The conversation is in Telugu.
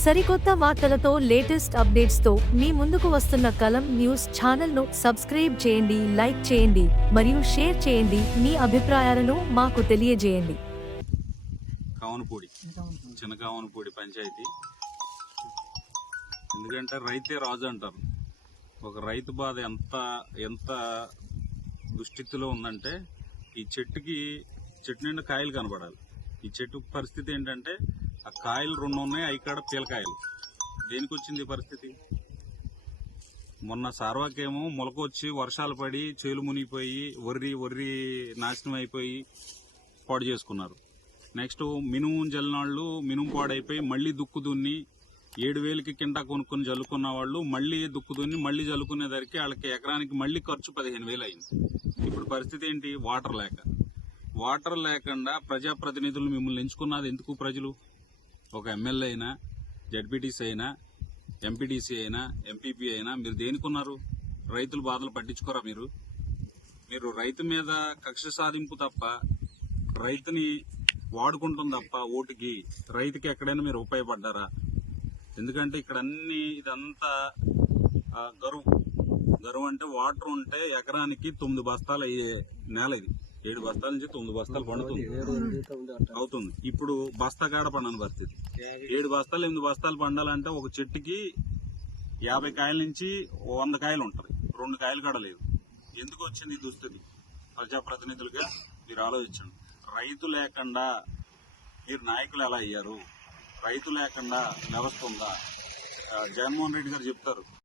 సరికొత్త వార్తలతో లేటెస్ట్ అప్డేట్స్ తో మీ ముందుకు వస్తున్న కలం న్యూస్ ఛానల్ ను సబ్స్క్రైబ్ చేయండి, లైక్ చేయండి మరియు షేర్ చేయండి. మీ అభిప్రాయాలను మాకు తెలియజేయండి. కావనపూడి చిన్న కావనపూడి పంచాయతీ. ఎందుకంటే రైతే రాజు అంటారు. ఒక రైతు బాధ ఎంత దుస్థితిలో ఉందంటే, ఈ చెట్టు నిండా కాయలు కనబడాలి. ఈ చెట్టు పరిస్థితి ఏంటంటే, ఆ కాయలు 2 ఉన్నాయి, అయికాడ పీలకాయలు. దేనికి వచ్చింది పరిస్థితి? మొన్న సార్వాకేమో మొలకొచ్చి వర్షాలు పడి చేలు మునిగిపోయి వర్రి నాశనం అయిపోయి పాడు చేసుకున్నారు. నెక్స్ట్ మినుము జల్లినాళ్ళు మినుము పాడైపోయి మళ్ళీ దుక్కు దున్ని 7,000కి కింటా కొనుక్కొని జల్లుకున్న వాళ్ళు మళ్ళీ దుక్కు దున్ని మళ్ళీ జల్లుకునేసరికి వాళ్ళకి ఎకరానికి మళ్ళీ ఖర్చు 15,000 అయింది. ఇప్పుడు పరిస్థితి ఏంటి? వాటర్ లేకుండా ప్రజాప్రతినిధులు మిమ్మల్ని ఎంచుకున్నది ఎందుకు? ప్రజలు ఒక ఎమ్మెల్యే అయినా, జడ్పీటీసీ అయినా, ఎంపీటీసీ అయినా, ఎంపీపీ అయినా మీరు దేనికున్నారు? రైతుల బాధలు పట్టించుకోరా? మీరు రైతు మీద కక్ష సాధింపు తప్ప, రైతుని వాడుకుంటాం తప్ప ఓటుకి రైతుకి ఎక్కడైనా మీరు ఉపయోగపడ్డారా? ఎందుకంటే ఇక్కడ ఇదంతా గరువు అంటే వాటర్ ఉంటే ఎకరానికి 9 బస్తాలు అయ్యే నేల ఇది. 7 బస్తాల నుంచి 9 బస్తాలు అవుతుంది. ఇప్పుడు బస్తా కాడ పండని పరిస్థితి. 7 బస్తాలు 8 బస్తాలు పండాలంటే ఒక చెట్టుకి 50 కాయల నుంచి 100 కాయలు ఉంటాయి. 2 కాయలు కాడ లేదు. ఎందుకు వచ్చింది ఈ దుస్థితి? ప్రజాప్రతినిధులుగా మీరు ఆలోచించండి. రైతు లేకుండా మీరు నాయకులు ఎలా అయ్యారు? రైతు లేకుండా వ్యవస్థ ఉందా? జగన్మోహన్ రెడ్డి గారు చెప్తారు,